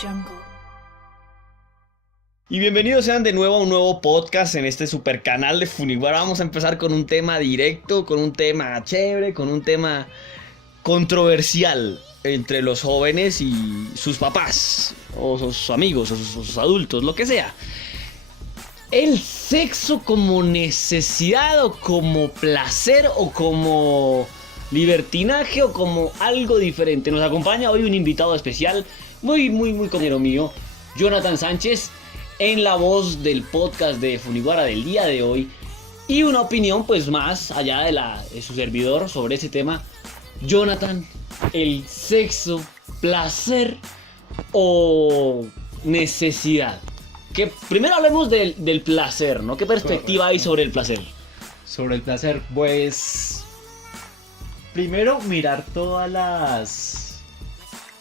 Jungle. Y bienvenidos sean de nuevo a un nuevo podcast en este super canal de Funiwara. Vamos a empezar con un tema directo, con un tema chévere, con un tema controversial entre los jóvenes y sus papás, o sus amigos, o sus adultos, lo que sea. El sexo como necesidad, o como placer, o como libertinaje, o como algo diferente. Nos acompaña hoy un invitado especial, muy compañero mío, Jonathan Sánchez, en la voz del podcast de Funiwara del día de hoy, y una opinión pues más allá de su servidor sobre ese tema. Jonathan, ¿el sexo, placer o necesidad? Que primero hablemos del placer, ¿no? ¿Qué perspectiva hay sobre el placer? Sobre el placer, pues primero mirar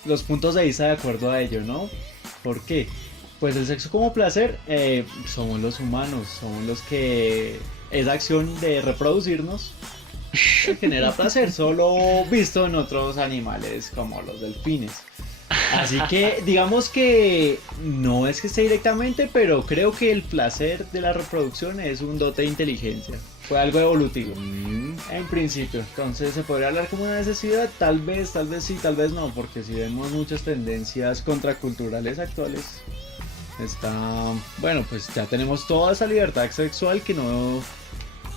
los puntos de vista de acuerdo a ello, ¿no? ¿Por qué? Pues el sexo como placer, somos los humanos, somos los que esa acción de reproducirnos genera placer, solo visto en otros animales como los delfines. Así que digamos que no es que esté directamente, pero creo que el placer de la reproducción es un dote de inteligencia. Fue algo evolutivo, en principio. Entonces se podría hablar como una necesidad, tal vez sí, tal vez no, porque si vemos muchas tendencias contraculturales actuales, bueno, pues ya tenemos toda esa libertad sexual que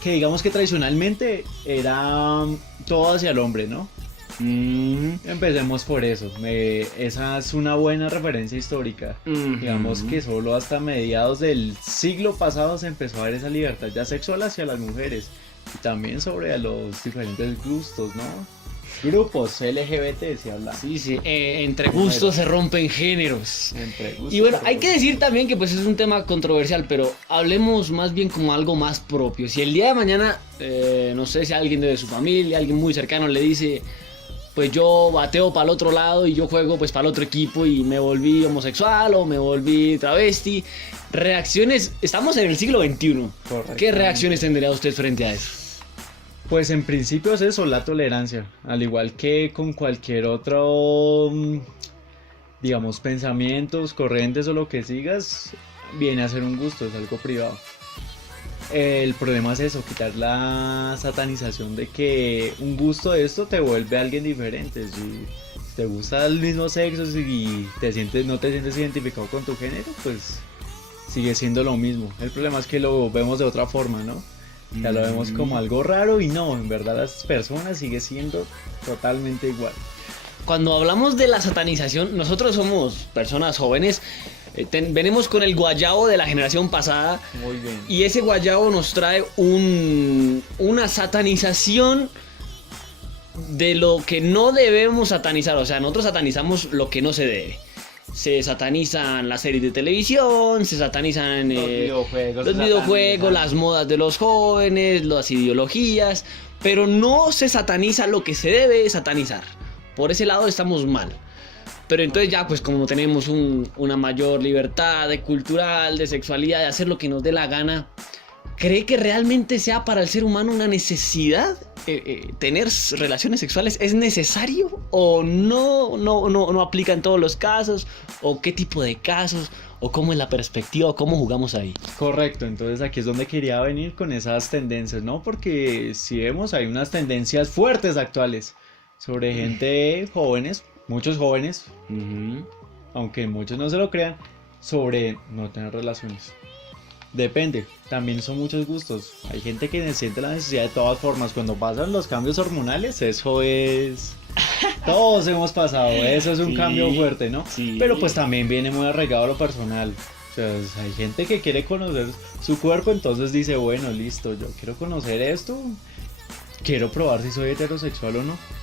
digamos que tradicionalmente era todo hacia el hombre, ¿no? Empecemos por eso. Esa es una buena referencia histórica. Digamos que solo hasta mediados del siglo pasado se empezó a ver esa libertad ya sexual hacia las mujeres, y también sobre los diferentes gustos, ¿no? Grupos LGBT se habla. Sí, entre gustos se rompen géneros. Y bueno, hay que decir también que pues es un tema controversial, pero hablemos más bien como algo más propio. Si el día de mañana, no sé, si alguien de su familia, alguien muy cercano le dice, pues yo bateo para el otro lado y yo juego pues para el otro equipo y me volví homosexual o me volví travesti, reacciones, estamos en el siglo XXI. Correcto. ¿Qué reacciones tendría usted frente a eso? Pues en principio es eso, la tolerancia, al igual que con cualquier otro, digamos, pensamientos, corrientes o lo que sigas, viene a ser un gusto, es algo privado. El problema es eso, quitar la satanización de que un gusto de esto te vuelve a alguien diferente. Si te gusta el mismo sexo y no te sientes identificado con tu género, pues sigue siendo lo mismo. El problema es que lo vemos de otra forma, ¿no? Ya lo vemos como algo raro, y no, en verdad las personas sigue siendo totalmente igual. Cuando hablamos de la satanización, nosotros somos personas jóvenes, venimos con el guayabo de la generación pasada. Muy bien. Y ese guayabo nos trae una satanización de lo que no debemos satanizar. O sea, nosotros satanizamos lo que no se debe. Se satanizan las series de televisión, se satanizan los videojuegos, las modas de los jóvenes, las ideologías, pero no se sataniza lo que se debe satanizar. Por ese lado estamos mal. Pero entonces ya pues como tenemos una mayor libertad cultural, de sexualidad, de hacer lo que nos dé la gana, ¿cree que realmente sea para el ser humano una necesidad tener relaciones sexuales? ¿Es necesario o no aplica en todos los casos? ¿O qué tipo de casos? ¿O cómo es la perspectiva? ¿O cómo jugamos ahí? Correcto, entonces aquí es donde quería venir con esas tendencias, ¿no? Porque si vemos hay unas tendencias fuertes actuales sobre gente jóvenes, muchos jóvenes, aunque muchos no se lo crean, sobre no tener relaciones. Depende, también son muchos gustos. Hay gente que siente la necesidad de todas formas. Cuando pasan los cambios hormonales, eso es... Todos hemos pasado, eso es un cambio fuerte, ¿no? Sí. Pero pues también viene muy arraigado a lo personal. O sea, hay gente que quiere conocer su cuerpo, entonces dice, bueno, listo, yo quiero conocer esto, quiero probar si soy heterosexual o no.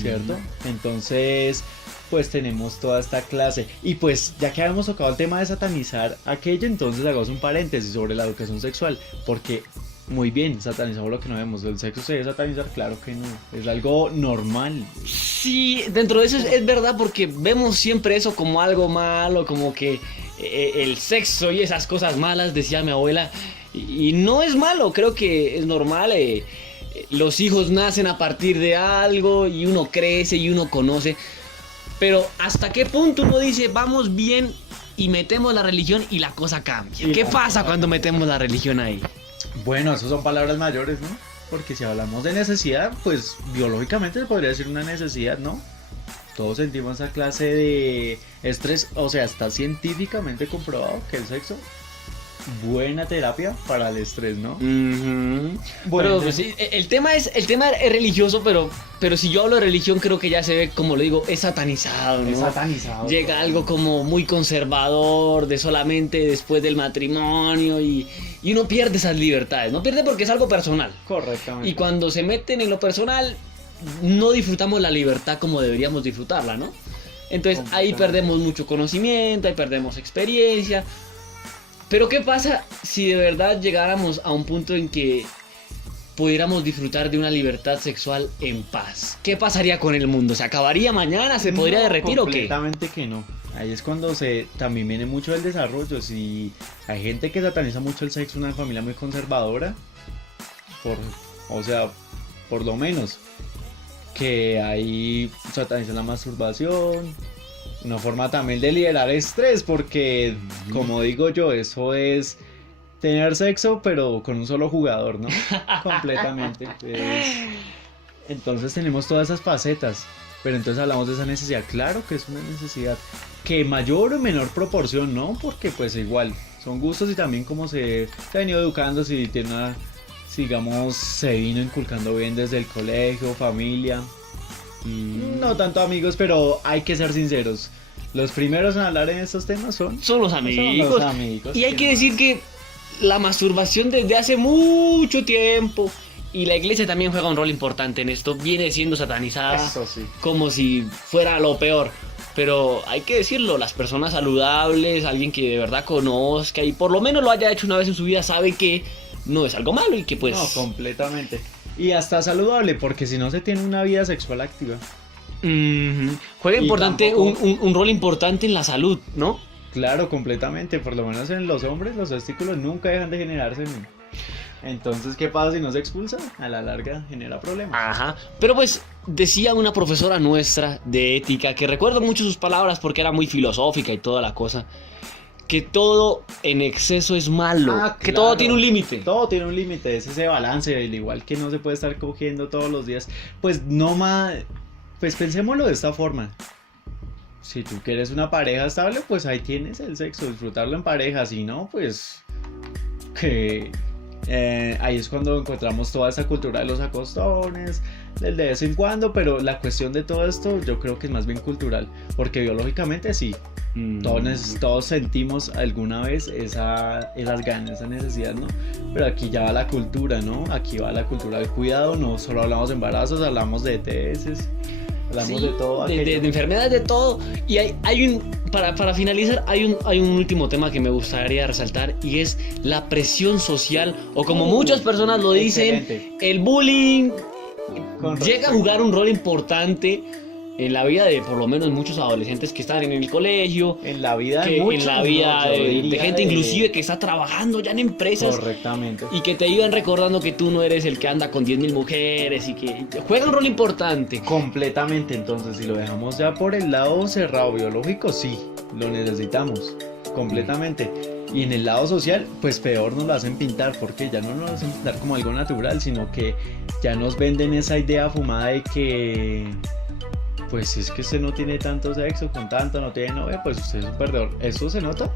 ¿Cierto? Entonces, pues tenemos toda esta clase. Y pues, ya que habíamos tocado el tema de satanizar aquello, entonces hagamos un paréntesis sobre la educación sexual. Porque, muy bien, satanizamos lo que no vemos. ¿El sexo se debe satanizar? Claro que no. Es algo normal. Sí, dentro de eso es verdad, porque vemos siempre eso como algo malo, como que el sexo y esas cosas malas, decía mi abuela. Y no es malo, creo que es normal. Los hijos nacen a partir de algo y uno crece y uno conoce. Pero ¿hasta qué punto uno dice vamos bien y metemos la religión y la cosa cambia? ¿Qué pasa cuando metemos la religión ahí? Bueno, eso son palabras mayores, ¿no? Porque si hablamos de necesidad, pues biológicamente se podría decir una necesidad, ¿no? Todos sentimos esa clase de estrés, o sea, está científicamente comprobado que el sexo, buena terapia para el estrés, ¿no? Bueno, pues, sí, el tema es religioso, pero si yo hablo de religión creo que ya se ve, como lo digo, es satanizado, ¿no? Es satanizado. Llega algo como muy conservador, de solamente después del matrimonio y uno pierde esas libertades, no pierde porque es algo personal. Correctamente. Y cuando se meten en lo personal, no disfrutamos la libertad como deberíamos disfrutarla, ¿no? Entonces ahí perdemos mucho conocimiento, ahí perdemos experiencia. Pero ¿qué pasa si de verdad llegáramos a un punto en que pudiéramos disfrutar de una libertad sexual en paz? ¿Qué pasaría con el mundo? ¿Se acabaría mañana? ¿Se podría derretir o qué? Completamente que no. Ahí es cuando también viene mucho el desarrollo. Si hay gente que sataniza mucho el sexo, una familia muy conservadora, por lo menos, que ahí satanizan la masturbación. Una forma también de liberar estrés, porque como digo yo, eso es tener sexo pero con un solo jugador, ¿no? Completamente. Entonces tenemos todas esas facetas, pero entonces hablamos de esa necesidad. Claro que es una necesidad que mayor o menor proporción, ¿no? Porque pues igual son gustos y también como se ha venido educando, si digamos se vino inculcando bien desde el colegio, familia. No tanto amigos, pero hay que ser sinceros. Los primeros en hablar en estos temas son los amigos. Son los amigos. Y hay que decir que la masturbación desde hace mucho tiempo, y la iglesia también juega un rol importante en esto, viene siendo satanizada. Eso sí. Como si fuera lo peor. Pero hay que decirlo, las personas saludables, alguien que de verdad conozca y por lo menos lo haya hecho una vez en su vida, sabe que no es algo malo y que pues... No, completamente. Y hasta saludable, porque si no se tiene una vida sexual activa. Juega Y importante tampoco... un rol importante en la salud, ¿no? Claro, completamente. Por lo menos en los hombres, los testículos nunca dejan de generarse. Entonces, ¿qué pasa si no se expulsa? A la larga genera problemas. Ajá. Pero pues decía una profesora nuestra de ética, que recuerdo mucho sus palabras porque era muy filosófica y toda la cosa, que todo en exceso es malo, que claro. todo tiene un límite. Todo tiene un límite, es ese balance, al igual que no se puede estar cogiendo todos los días. Pues no más, pues pensémoslo de esta forma. Si tú quieres una pareja estable, pues ahí tienes el sexo, disfrutarlo en pareja. Si no, pues que ahí es cuando encontramos toda esa cultura de los acostones, del de vez en cuando. Pero la cuestión de todo esto yo creo que es más bien cultural, porque biológicamente sí. Todos sentimos alguna vez esas ganas, esa necesidad, ¿no? Pero aquí ya va la cultura, ¿no? Aquí va la cultura del cuidado, no solo hablamos de embarazos, hablamos de ETS, hablamos sí, de todo. De enfermedades, de todo. Y para finalizar, hay un último tema que me gustaría resaltar, y es la presión social, o como muchas personas lo dicen, excelente. el bullying Con llega a jugar un rol importante en la vida de por lo menos muchos adolescentes que están en el colegio, En la vida de que muchos, en la vida ¿no? Yo de diría gente inclusive que está trabajando ya en empresas. Correctamente. Y que te iban recordando que tú no eres el que anda con 10.000 mujeres y que juega un rol importante. Completamente, entonces si lo dejamos ya por el lado cerrado biológico, sí, lo necesitamos, completamente. Y en el lado social, pues peor nos lo hacen pintar, porque ya no nos lo hacen pintar como algo natural, sino que ya nos venden esa idea fumada de que, pues es que usted no tiene tanto sexo, con tanto no tiene novia, pues usted es un perdedor. ¿Eso se nota?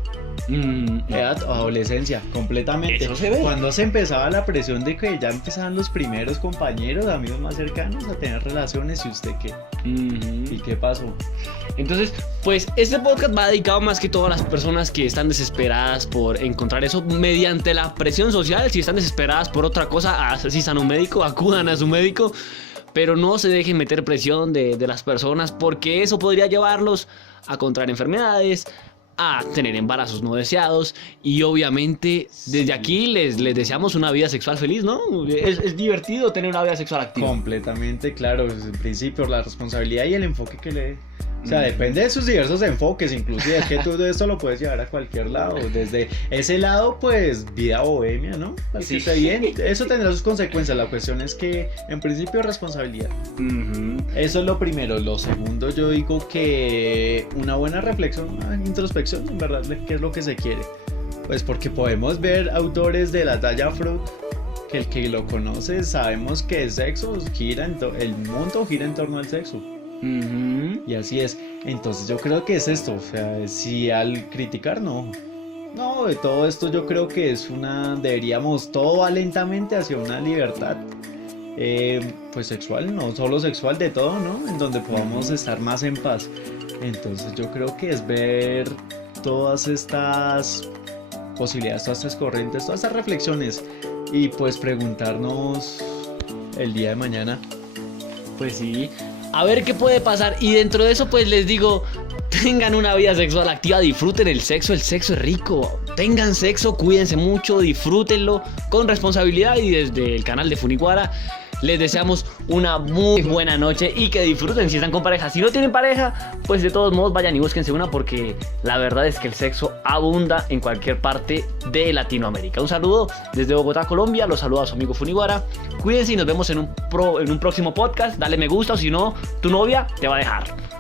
Edad o adolescencia, completamente. Eso se ve. Cuando se empezaba la presión de que ya empezaban los primeros compañeros, amigos más cercanos a tener relaciones, ¿y usted qué? ¿Y qué pasó? Entonces, pues este podcast va dedicado más que todo a las personas que están desesperadas por encontrar eso mediante la presión social. Si están desesperadas por otra cosa, asistan a un médico, acudan a su médico, pero no se dejen meter presión de las personas, porque eso podría llevarlos a contraer enfermedades, a tener embarazos no deseados, y obviamente desde aquí les deseamos una vida sexual feliz, ¿no? Es divertido tener una vida sexual activa. Completamente, claro, desde el principio la responsabilidad y el enfoque que le O sea, depende de sus diversos enfoques, inclusive es que tú de esto lo puedes llevar a cualquier lado. Desde ese lado, pues, vida bohemia, ¿no? Para que esté bien. Eso tendrá sus consecuencias. La cuestión es que, en principio, responsabilidad. Eso es lo primero. Lo segundo, yo digo que una buena reflexión, una introspección, en verdad, ¿qué es lo que se quiere? Pues porque podemos ver autores de la talla Freud, que el que lo conoce sabemos que el sexo gira el mundo gira en torno al sexo. Y así es. Entonces yo creo que es esto. O sea, si al criticar, no, de todo esto yo creo que es deberíamos, todo va lentamente hacia una libertad, pues sexual, no solo sexual, de todo, ¿no? En donde podamos estar más en paz. Entonces yo creo que es ver todas estas posibilidades, todas estas corrientes, todas estas reflexiones, y pues preguntarnos el día de mañana. Pues sí, a ver qué puede pasar. Y dentro de eso, pues les digo, tengan una vida sexual activa, disfruten el sexo es rico. Tengan sexo, cuídense mucho, disfrútenlo con responsabilidad. Y desde el canal de Funiguara les deseamos una muy buena noche y que disfruten si están con pareja. Si no tienen pareja, pues de todos modos vayan y búsquense una, porque la verdad es que el sexo abunda en cualquier parte de Latinoamérica. Un saludo desde Bogotá, Colombia. Los saluda su amigo Funiguara. Cuídense y nos vemos en un próximo podcast. Dale me gusta, o si no, tu novia te va a dejar.